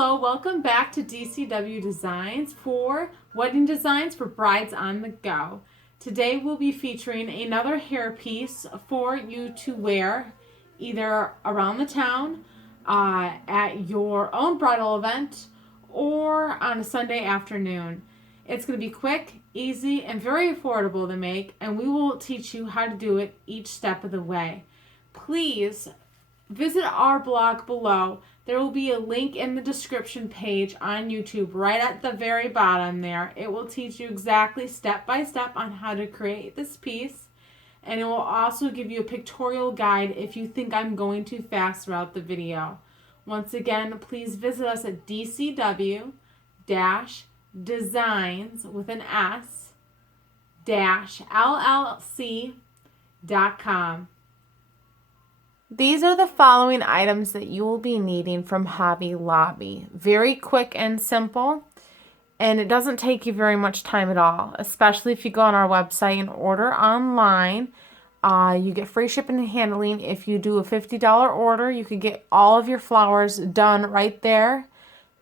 Hello, welcome back to DCW Designs for wedding designs for brides on the go. Today we'll be featuring another hairpiece for you to wear either around the town, at your own bridal event, or on a Sunday afternoon. It's going to be quick, easy, and very affordable to make, and we will teach you how to do it each step of the way. Please visit our blog below. There will be a link in the description page on YouTube right at the very bottom there. It will teach you exactly step by step on how to create this piece. And it will also give you a pictorial guide if you think I'm going too fast throughout the video. Once again, please visit us at DCW-designs with an S LLC.com. These are the following items that you will be needing from Hobby Lobby. Very quick and simple, and it doesn't take you very much time at all, especially if you go on our website and order online. You get free shipping and handling. If you do a $50 order, you can get all of your flowers done right there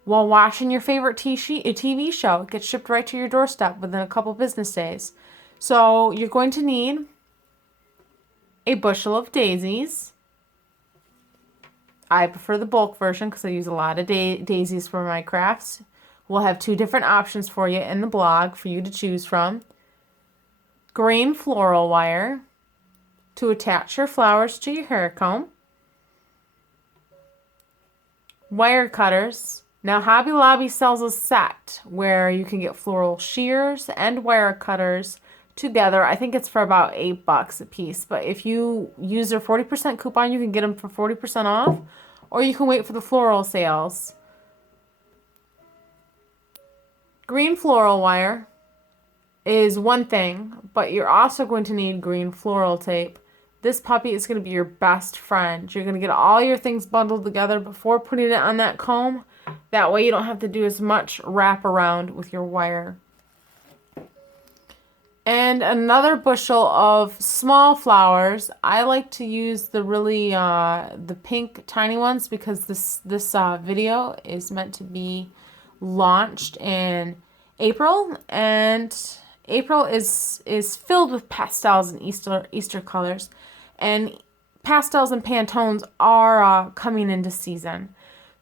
while watching your favorite TV show. It gets shipped right to your doorstep within a couple business days. So you're going to need a bushel of daisies. I prefer the bulk version because I use a lot of daisies for my crafts. We'll have two different options for you in the blog for you to choose from. Green floral wire to attach your flowers to your hair comb. Wire cutters. Now Hobby Lobby sells a set where you can get floral shears and wire cutters together. I think it's for about $8 a piece, but if you use their 40% coupon, you can get them for 40% off, or you can wait for the floral sales. Green floral wire is one thing, but you're also going to need green floral tape. This puppy is going to be your best friend. You're going to get all your things bundled together before putting it on that comb. That way you don't have to do as much wrap around with your wire. And another bushel of small flowers. I like to use the really the pink tiny ones because this video is meant to be launched in April, and April is filled with pastels and Easter colors, and pastels and Pantones are coming into season.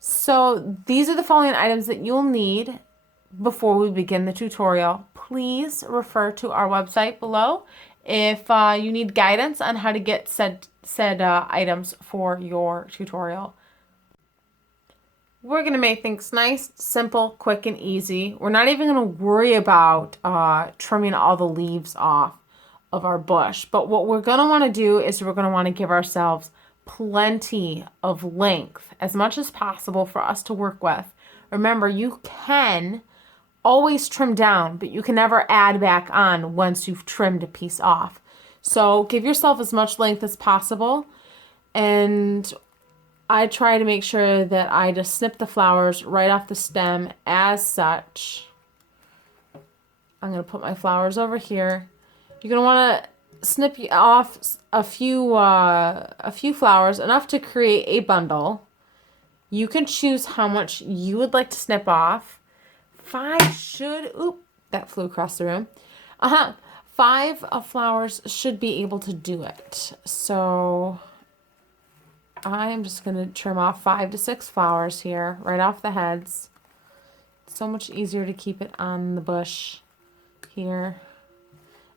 So these are the following items that you'll need before we begin the tutorial. Please refer to our website below if you need guidance on how to get said items for your tutorial. We're going to make things nice, simple, quick, and easy. We're not even going to worry about trimming all the leaves off of our bush. But what we're going to want to do is we're going to want to give ourselves plenty of length, as much as possible for us to work with. Remember, you can always trim down, but you can never add back on once you've trimmed a piece off. So give yourself as much length as possible, and I try to make sure that I just snip the flowers right off the stem as such. I'm going to put my flowers over here. You're going to want to snip off a few flowers, enough to create a bundle. You can choose how much you would like to snip off. 5 that flew across the room. 5 flowers should be able to do it. So I'm just going to trim off 5 to 6 flowers here, right off the heads. It's so much easier to keep it on the bush here.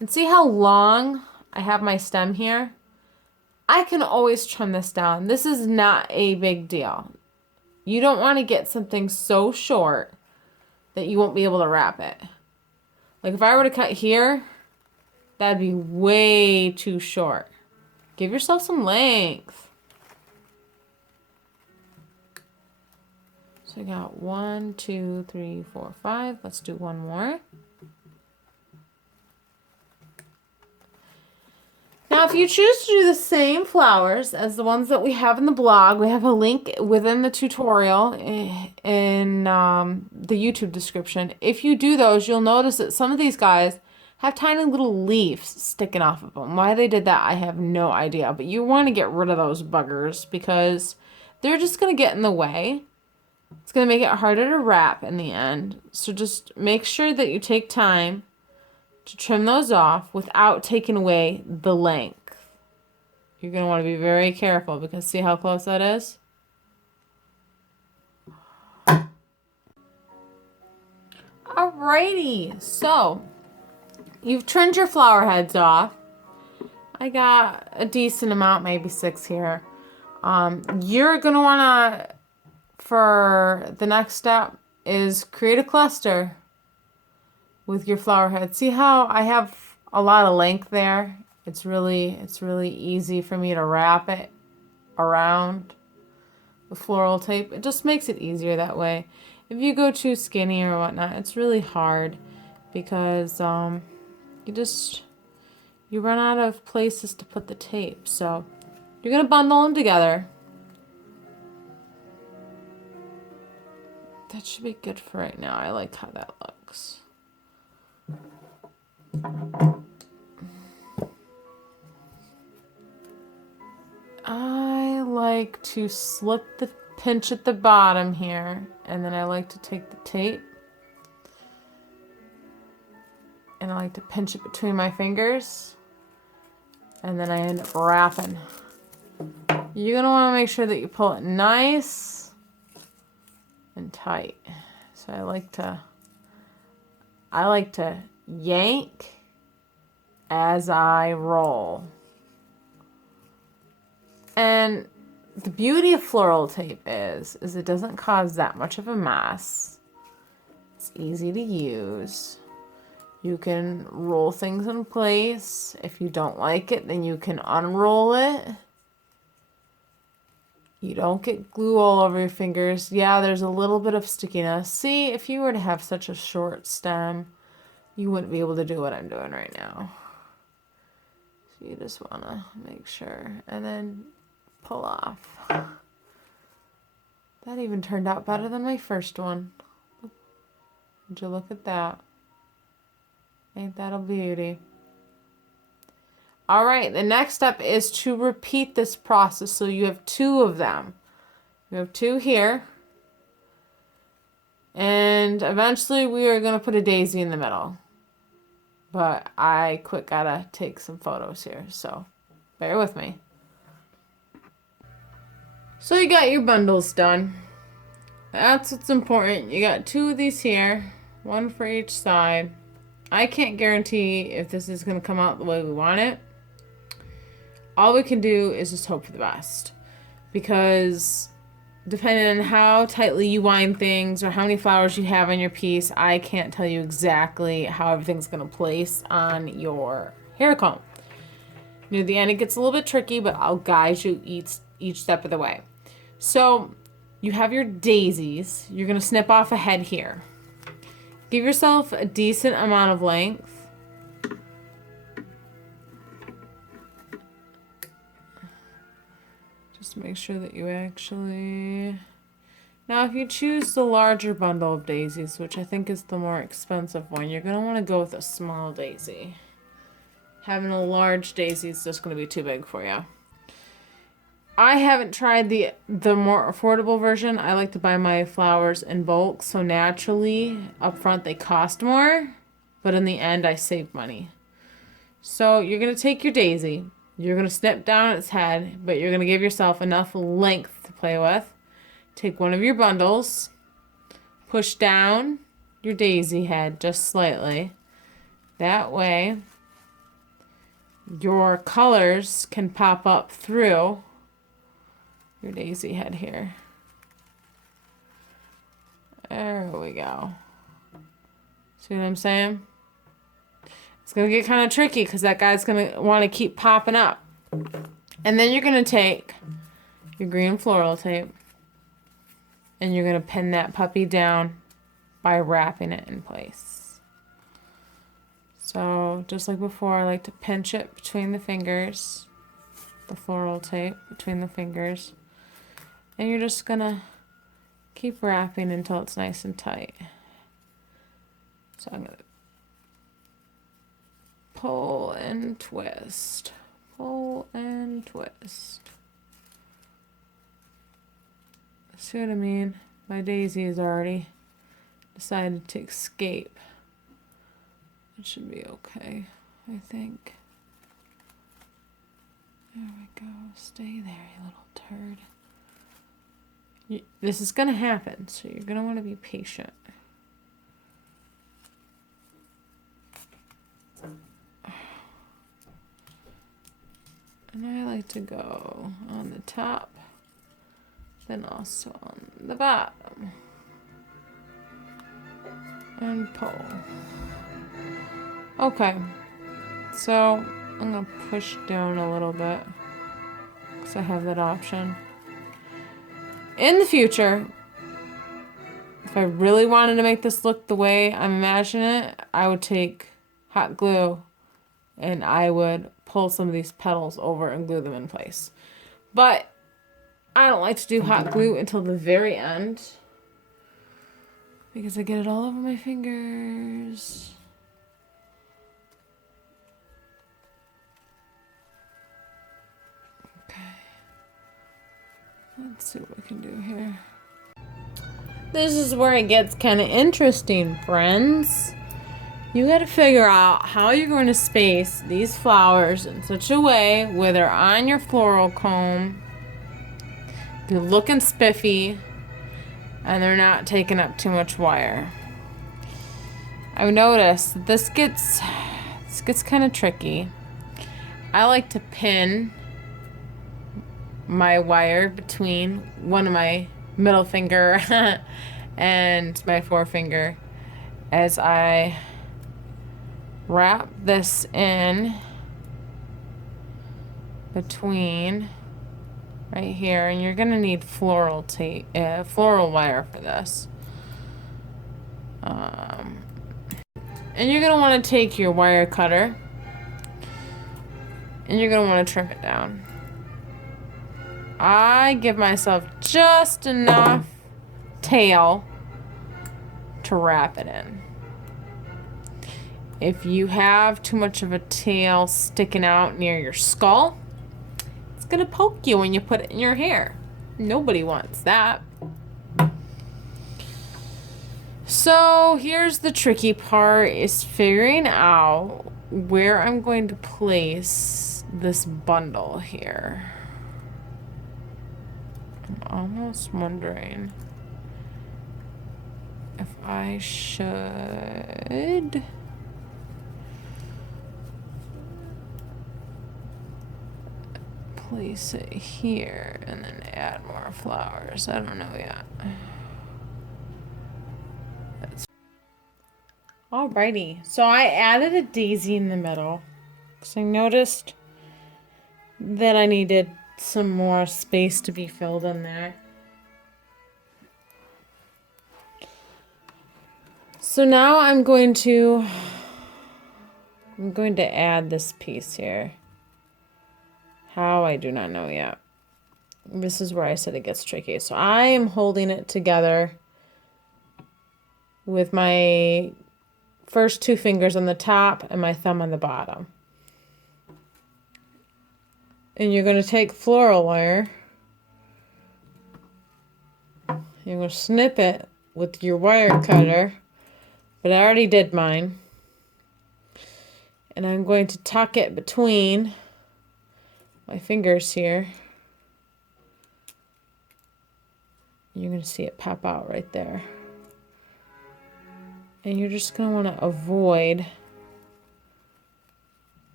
And see how long I have my stem here? I can always trim this down. This is not a big deal. You don't want to get something so short that you won't be able to wrap it. Like if I were to cut here, that'd be way too short. Give yourself some length. So I got 1, 2, 3, 4, 5. Let's do one more. Now, if you choose to do the same flowers as the ones that we have in the blog, we have a link within the tutorial in the YouTube description. If you do those, you'll notice that some of these guys have tiny little leaves sticking off of them. Why they did that, I have no idea. But you want to get rid of those buggers because they're just going to get in the way It's going to make it harder to wrap in the end. So just make sure that you take time to trim those off without taking away the length. You're going to want to be very careful because see how close that is? Alrighty, so you've trimmed your flower heads off. I got a decent amount, maybe 6 here. You're going to want to, for the next step, is create a cluster with your flower head. See how I have a lot of length there? It's really easy for me to wrap it around the floral tape. It just makes it easier that way. If you go too skinny or whatnot, it's really hard because you run out of places to put the tape. So you're gonna bundle them together. That should be good for right now. I like how that looks. I like to slip the pinch at the bottom here, and then I like to take the tape and I like to pinch it between my fingers, and then I end up wrapping. You're gonna want to make sure that you pull it nice and tight. So I like to yank as I roll. And the beauty of floral tape is it doesn't cause that much of a mess. It's easy to use. You can roll things in place. If you don't like it, then you can unroll it. You don't get glue all over your fingers. Yeah, there's a little bit of stickiness. See, if you were to have such a short stem, you wouldn't be able to do what I'm doing right now. So you just want to make sure. And then pull off. That even turned out better than my first one. Would you look at that? Ain't that a beauty? All right, the next step is to repeat this process. So you have 2 of them. You have 2 here. And eventually we are going to put a daisy in the middle. But I gotta take some photos here, so bear with me. So you got your bundles done. That's what's important. You got 2 of these here, 1 for each side. I can't guarantee if this is going to come out the way we want it. All we can do is just hope for the best. Because depending on how tightly you wind things or how many flowers you have on your piece, I can't tell you exactly how everything's going to place on your hair comb. Near the end it gets a little bit tricky, but I'll guide you each step of the way. So you have your daisies. You're going to snip off a head here. Give yourself a decent amount of length. Just make sure that you actually... Now, if you choose the larger bundle of daisies, which I think is the more expensive one, you're going to want to go with a small daisy. Having a large daisy is just going to be too big for you. I haven't tried the more affordable version. I like to buy my flowers in bulk, so naturally, up front they cost more, but in the end I save money. So you're going to take your daisy, you're going to snip down its head, but you're going to give yourself enough length to play with. Take one of your bundles, push down your daisy head just slightly. That way, your colors can pop up through your daisy head here. There we go. See what I'm saying? It's going to get kind of tricky because that guy's going to want to keep popping up. And then you're going to take your green floral tape and you're going to pin that puppy down by wrapping it in place. So just like before, I like to pinch it between the fingers, the floral tape between the fingers. And you're just going to keep wrapping until it's nice and tight. So I'm going to pull and twist. Pull and twist. See what I mean? My daisy has already decided to escape. It should be okay, I think. There we go. Stay there, you little turd. This is going to happen, so you're going to want to be patient. And I like to go on the top, then also on the bottom. And pull. Okay, so I'm going to push down a little bit because I have that option. In the future, if I really wanted to make this look the way I'm imagining it, I would take hot glue and I would pull some of these petals over and glue them in place. But I don't like to do hot glue until the very end because I get it all over my fingers. Okay. Let's see what we can do here. This is where it gets kind of interesting, friends. You got to figure out how you're going to space these flowers in such a way where they're on your floral comb, they're looking spiffy, and they're not taking up too much wire. I've noticed that this gets kind of tricky. I like to pin my wire between one of my middle finger and my forefinger as I wrap this in between right here, and you're gonna need floral tape, floral wire for this. And you're gonna want to take your wire cutter and you're gonna want to trim it down. I give myself just enough tail to wrap it in. If you have too much of a tail sticking out near your skull, it's gonna poke you when you put it in your hair. Nobody wants that. So here's the tricky part, is figuring out where I'm going to place this bundle here. I'm almost wondering if I should place it here and then add more flowers. I don't know yet. Alrighty, so I added a daisy in the middle because I noticed that I needed some more space to be filled in there. So now I'm going to add this piece here. How, I do not know yet. This is where I said it gets tricky. So I am holding it together with my first two fingers on the top and my thumb on the bottom. And you're going to take floral wire. You're going to snip it with your wire cutter. But I already did mine. And I'm going to tuck it between my fingers here. You're going to see it pop out right there. And you're just going to want to avoid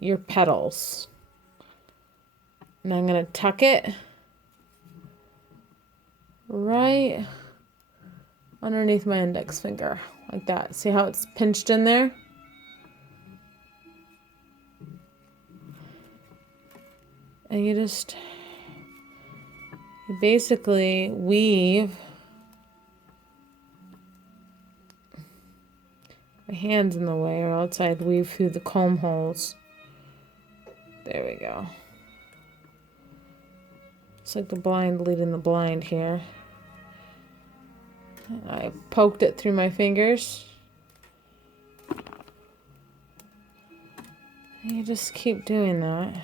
your petals. And I'm going to tuck it right underneath my index finger, like that. See how it's pinched in there? And you basically weave. My hand's in the way, or else I'd weave through the comb holes. There we go. It's like the blind leading the blind here. I poked it through my fingers. And you just keep doing that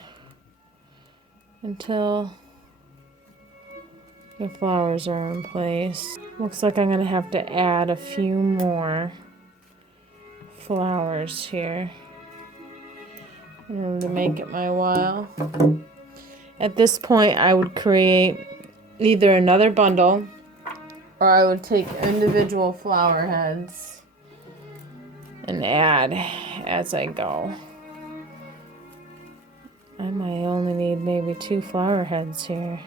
until The flowers are in place. Looks like I'm gonna have to add a few more flowers here in order to make it my while. At this point, I would create either another bundle or I would take individual flower heads and add as I go. I might only need maybe 2 flower heads here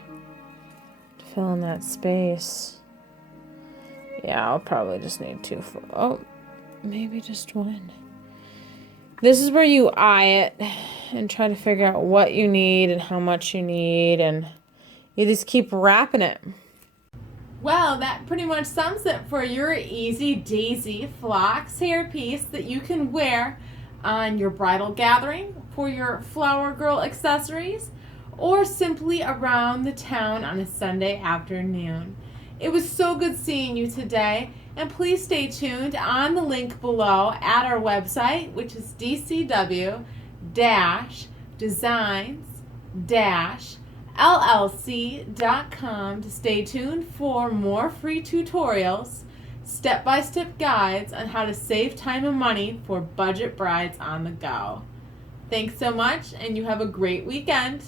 to fill in that space. Yeah, I'll probably just need 2. Oh, maybe just 1. This is where you eye it and try to figure out what you need and how much you need, and you just keep wrapping it. Well, that pretty much sums it for your easy daisy flox hairpiece that you can wear on your bridal gathering, for your flower girl accessories, or simply around the town on a Sunday afternoon. It was so good seeing you today, and please stay tuned on the link below at our website, which is dcw-designs-llc.com, to stay tuned for more free tutorials, step-by-step guides on how to save time and money for budget brides on the go. Thanks so much, and you have a great weekend.